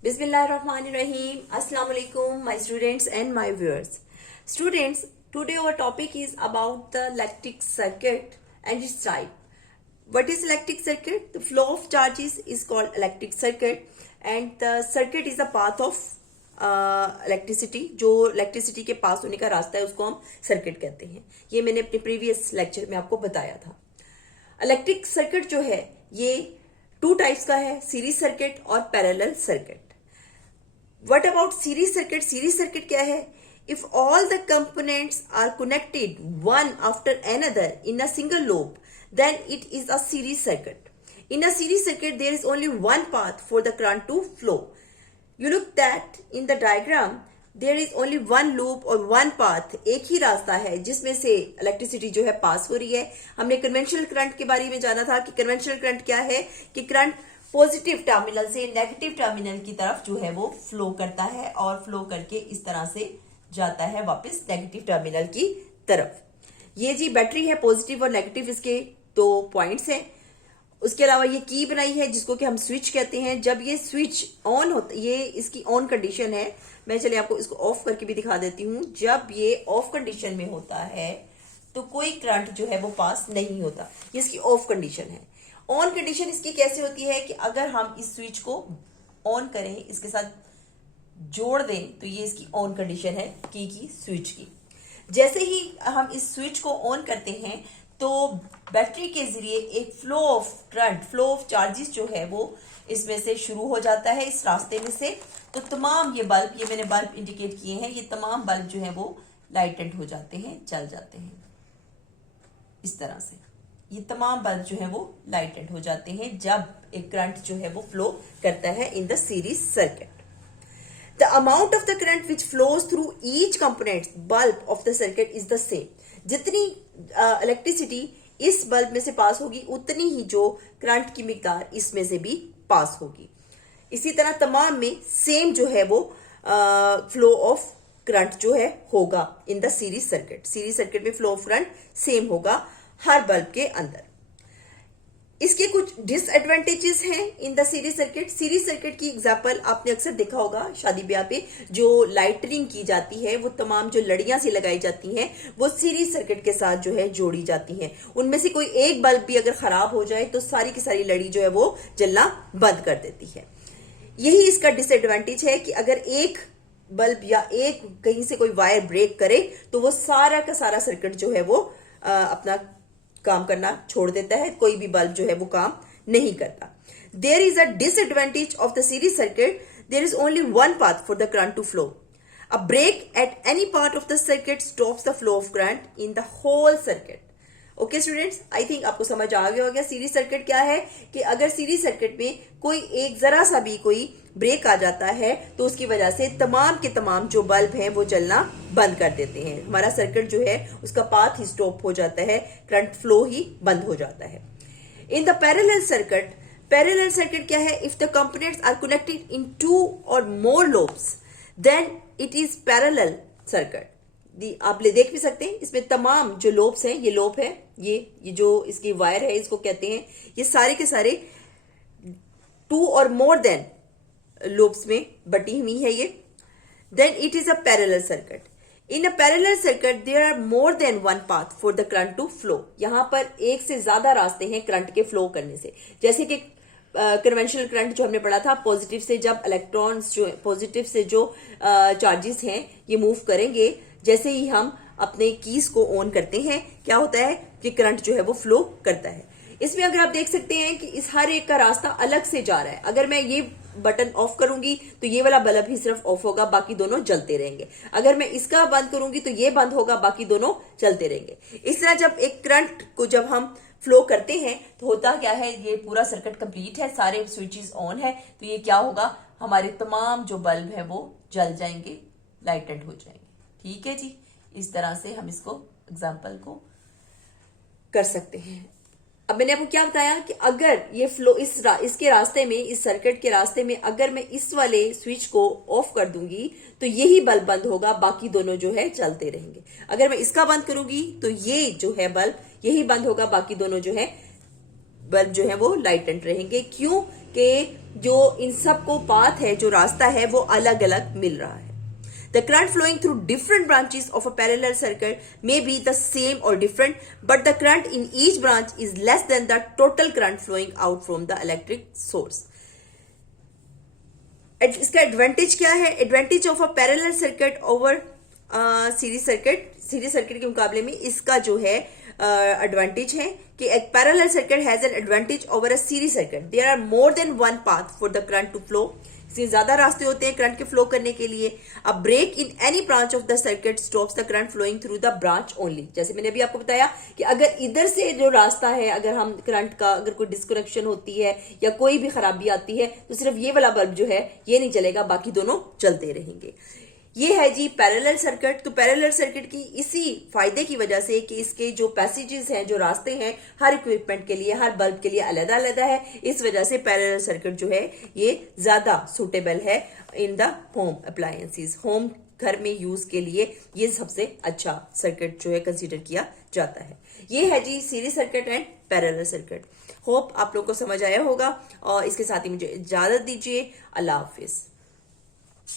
Bismillahirrahmanirrahim. Assalamu alaikum, my students and my viewers. Students, today our topic is about the electric circuit and its type. What is electric circuit? The flow of charges is called electric circuit, and the circuit is the path of electricity. जो electricity के पास होने का रास्ता है उसको हम circuit कहते हैं. ये मैंने अपने प्रीवियस लेक्चर में आपको बताया था. इलेक्ट्रिक सर्किट जो है ये टू टाइप्स का है, सीरीज सर्किट और parallel circuit. What about series circuit? Series circuit क्या है? If all the components are connected one after another in a single loop, then it is a series circuit. In a series circuit, there is only one path for the current to flow. You look that in the diagram, there is only one loop or one path. एक ही रास्ता है जिसमें से electricity जो है पास हो रही है. हमने कन्वेंशनल करंट के बारे में जाना था कि कन्वेंशनल करंट क्या है, कि करंट पॉजिटिव टर्मिनल से नेगेटिव टर्मिनल की तरफ जो है वो फ्लो करता है और फ्लो करके इस तरह से जाता है वापस नेगेटिव टर्मिनल की तरफ. ये जी बैटरी है, पॉजिटिव और नेगेटिव इसके दो पॉइंट्स हैं. उसके अलावा ये की बनाई है जिसको कि हम स्विच कहते हैं. जब ये स्विच ऑन होता, ये इसकी ऑन कंडीशन है. मैं चलिए आपको इसको ऑफ करके भी दिखा देती हूं. जब ये ऑफ कंडीशन में होता है तो कोई करंट जो है वो पास नहीं होता. ये इसकी ऑफ कंडीशन है. ऑन कंडीशन इसकी कैसे होती है कि अगर हम इस स्विच को ऑन करें, इसके साथ जोड़ दें, तो ये इसकी ऑन कंडीशन है की स्विच की. जैसे ही हम इस स्विच को ऑन करते हैं तो बैटरी के जरिए एक flow of current, flow of charges जो है वो इसमें से शुरू हो जाता है, इस रास्ते में से. तो तमाम ये बल्ब, ये मैंने बल्ब इंडिकेट किए हैं, ये तमाम बल्ब जो है वो लाइटेड हो जाते हैं, चल जाते हैं इस तरह से. ये तमाम बल्ब जो है वो लाइटेड हो जाते हैं जब एक करंट जो है वो फ्लो करता है in the series circuit. The amount of the current which flows through each component bulb of the circuit is the same. जितनी इलेक्ट्रिसिटी इस बल्ब में से पास होगी उतनी ही जो करंट की मिकदार इसमें से भी पास होगी. इसी तरह तमाम में सेम जो है वो फ्लो ऑफ करंट जो है होगा in the series circuit. Series circuit में फ्लो ऑफ करंट सेम होगा हर बल्ब के अंदर. इसके कुछ डिसएडवांटेजेस हैं in the series circuit. Series circuit की एग्जांपल आपने अक्सर देखा होगा शादी ब्याह पे, जो लाइटनिंग की जाती है, वो तमाम जो लड़ियां सी लगाई जाती हैं वो सीरीज सर्किट के साथ जो है जोड़ी जाती हैं. उनमें से कोई एक बल्ब भी अगर खराब हो जाए तो सारी की सारी लड़ी जो है वो जलना बंद कर देती है. यही इसका डिसएडवांटेज है कि अगर एक बल्ब या एक कहीं से कोई वायर ब्रेक करे तो वो सारा का सारा सर्किट जो है वो अपना काम करना छोड़ देता है, कोई भी बल्ब जो है वो काम नहीं करता. There is a disadvantage of the series circuit. There is only one path for the current to flow. A break at any part of the circuit stops the flow of current in the whole circuit. Okay students, I think आपको समझ आ गया होगा series circuit क्या है. कि अगर series circuit में कोई एक जरा सा भी कोई ब्रेक आ जाता है तो उसकी वजह से तमाम के तमाम जो बल्ब हैं वो जलना बंद कर देते हैं. हमारा सर्किट जो है उसका पाथ ही स्टॉप हो जाता है, करंट फ्लो ही बंद हो जाता है. In the parallel circuit, parallel circuit क्या है? If the components are connected in two or more loops then it is parallel circuit. आप देख भी सकते हैं इसमें तमाम जो लोब्स हैं, ये लोब है, ये जो इसकी वायर है इसको कहते हैं, ये सारे के सारे to or more than lobes में बटी हुई है ये. Then it is a parallel circuit. In a parallel circuit there are more than one path for the current to flow. यहां पर एक से ज्यादा रास्ते हैं करंट के फ्लो करने से. जैसे कि कन्वेंशनल करंट जो हमने पढ़ा था, पॉजिटिव से जब इलेक्ट्रॉन्स जो पॉजिटिव से जो चार्जेस हैं ये मूव करेंगे, जैसे ही हम अपने कीज को ऑन करते हैं क्या होता है कि करंट जो है वो फ्लो करता है. इसमें अगर आप देख सकते हैं कि इस हर एक का रास्ता अलग से जा रहा है. अगर मैं ये बटन ऑफ करूंगी तो ये वाला बल्ब ही सिर्फ ऑफ होगा, बाकी दोनों जलते रहेंगे. अगर मैं इसका बंद करूंगी तो ये बंद होगा, बाकी दोनों चलते रहेंगे. इस तरह जब एक करंट को जब हम फ्लो करते हैं तो होता क्या है, ये पूरा सर्किट कंप्लीट है, सारे स्विचेस ऑन है, तो ये क्या होगा, हमारे तमाम जो बल्ब है वो जल जाएंगे, लाइटेड हो जाएंगे. ठीक है जी, इस तरह से हम इसको एग्जाम्पल को कर सकते हैं. अब मैंने आपको क्या बताया कि अगर ये फ्लो इसके रास्ते में, इस सर्किट के रास्ते में अगर मैं इस वाले स्विच को ऑफ कर दूंगी तो यही बल्ब बंद होगा, बाकी दोनों जो है चलते रहेंगे. अगर मैं इसका बंद करूंगी तो ये जो है बल्ब यही बंद होगा, बाकी दोनों जो है बल्ब जो है वो लाइटेंड रहेंगे। क्यों? कि जो इन सब को पाथ है, जो रास्ता है वो अलग अलग मिल रहा है। The current flowing through different branches of a parallel circuit may be the same or different, but the current in each branch is less than the total current flowing out from the electric source. इसका advantage क्या है? Advantage of a parallel circuit over series circuit, series circuit के मुकाबले में इसका जो है advantage है कि एक parallel circuit has an advantage over a series circuit. There are more than one path for the current to flow. इसलिए ज्यादा रास्ते होते हैं करंट के फ्लो करने के लिए। A break in any branch of the circuit stops the current flowing through the branch only. जैसे मैंने अभी आपको बताया कि अगर इधर से जो रास्ता है, अगर हम करंट का अगर कोई डिस्कनेक्शन होती है या कोई भी खराबी आती है तो सिर्फ ये वाला बल्ब जो है ये नहीं चलेगा, बाकी दोनों चलते रहेंगे। ये है जी पैरेलल सर्किट। तो पैरेलल सर्किट की इसी फायदे की वजह से कि इसके जो पैसेजेस हैं, जो रास्ते हैं, हर इक्विपमेंट के लिए, हर बल्ब के लिए अलग अलग है। इस वजह से पैरेलल सर्किट जो है ये ज्यादा सुटेबल है in the home appliances. Home घर में यूज के लिए ये सबसे अच्छा सर्किट जो है कंसीडर किया जाता है। ये है जी series circuit and parallel circuit. Hope आप लोगों को समझ आया होगा और इसके साथ ही मुझे इजाजत दीजिए। अल्लाह हाफिज।